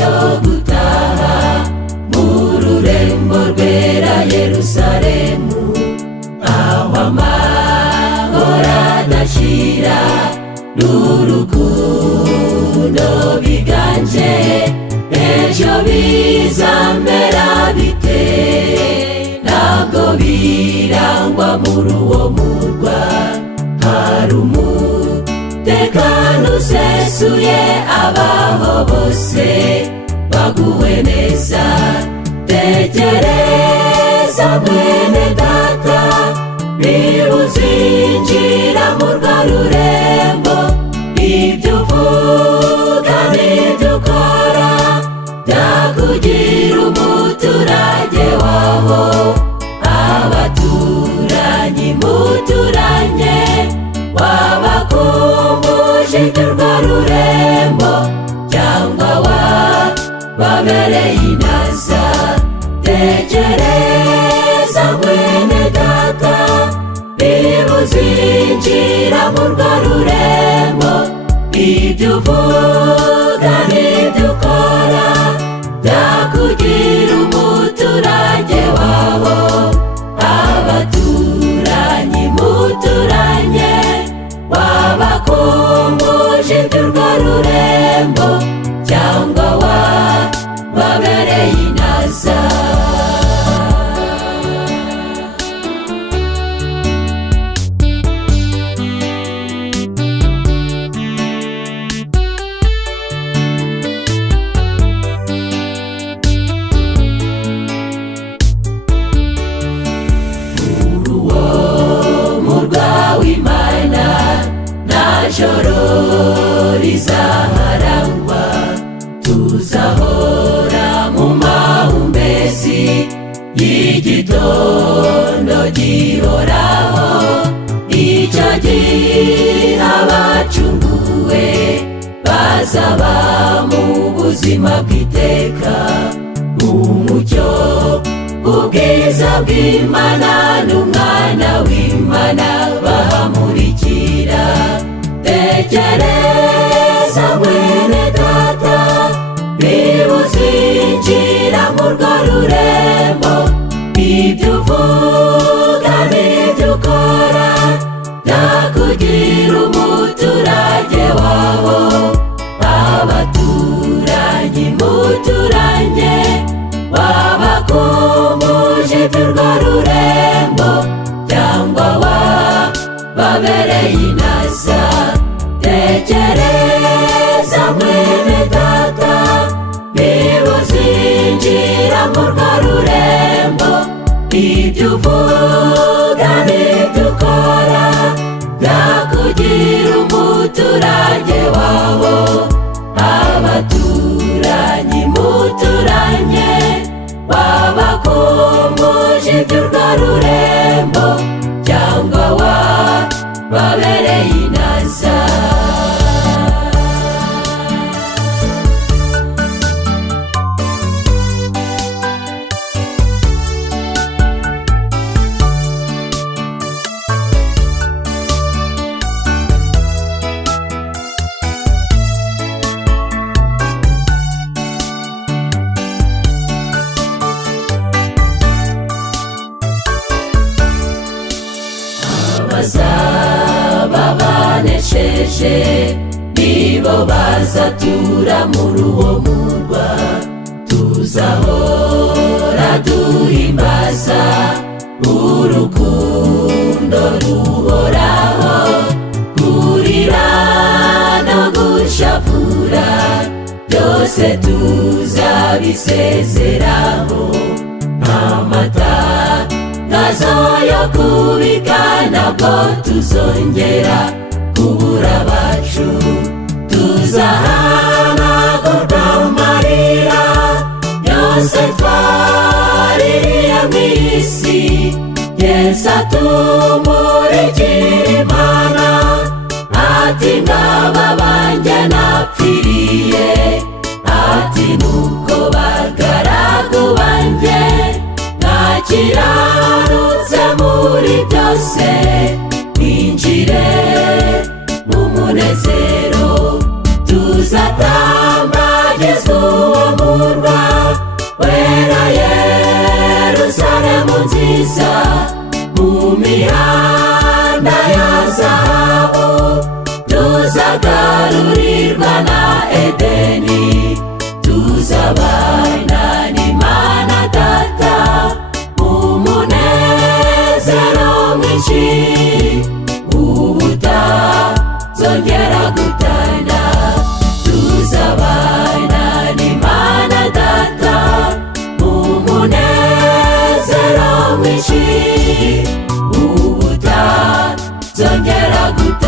yo gutaha mu rurembo rwera Yerusalemu, aho amahoro adashira n'urukundo biganje. Ejo bizamera bite? Ntabwo birangwa muri uwo murwa. Hari umutekano usesuye, abaho bose baguwe neza. Tekereza mwene data, niba uzinjira mu rwa rurembo, ibyo uvuga n'ibyo ukora byakugira umuturage waho. Abaturanyi muturanye, wabakumbuje iby'urwa rurembo, cyangwa wababereye inaza. Tekereza mwene data, niba uzinjira mu rwa rurembo, ibyo uvuga n'ibyo ukora byakugira umuturage waho. Abaturanyi muturanye, wabakumbuje iby'urwa rurembo, cyangwa wababereye inaza. Joro rizaharangwa, tuzahora mu mahumbezi y'igitondo gihoraho. Icyo gihe abacunguwe bazaba mu buzima bw'iteka, umucyo ubwiza bw'Imana n'Umwana w'Imana bahamurikira. Tekereza mwene data, niba uzinjira mu rwa rurembo, ibyo uvuga n'ibyo ukora byakugira umuturage waho. Abaturanyi muturanye, wabakumbuje iby'urwa rurembo, cyangwa wababereye inaza. Tekereza mwene data, niba uzinjira mu rwa rurembo, ibyo uvuga n'ibyo ukora byakugira umuturage waho. Abaturanyi muturanye, wabakumbuje iby'urwa rurembo, cyangwa wababereye inaza. Abazaba banesheje nibo bazatura muri uwo murwa. Tuzahora duhimbaza urukundo ruhoraho, kurira no gushavura byose tuzabisezeraho. Amata yo kubika ntabwo tuzongera kubura abacu. Tuzahanagurwa amarira yose twaririye mu isi. Yesu atumurikira Imana, ati ngaba banjye napfiriye, ati nuko bagaragu banjye nakiranutse muri byose, twinjire mu munezero, tuzatambagizwa uwo murwa wera Yerusalemu nziza, mu mihanda ya zahabu tuzagarurirwa na Edeni, tuzabana n'Imana Data mu munezero mwinshi, ubutazongera gutana. Tuzabana n'Imana Data mu munezero mwinshi, ubutazongera gutana.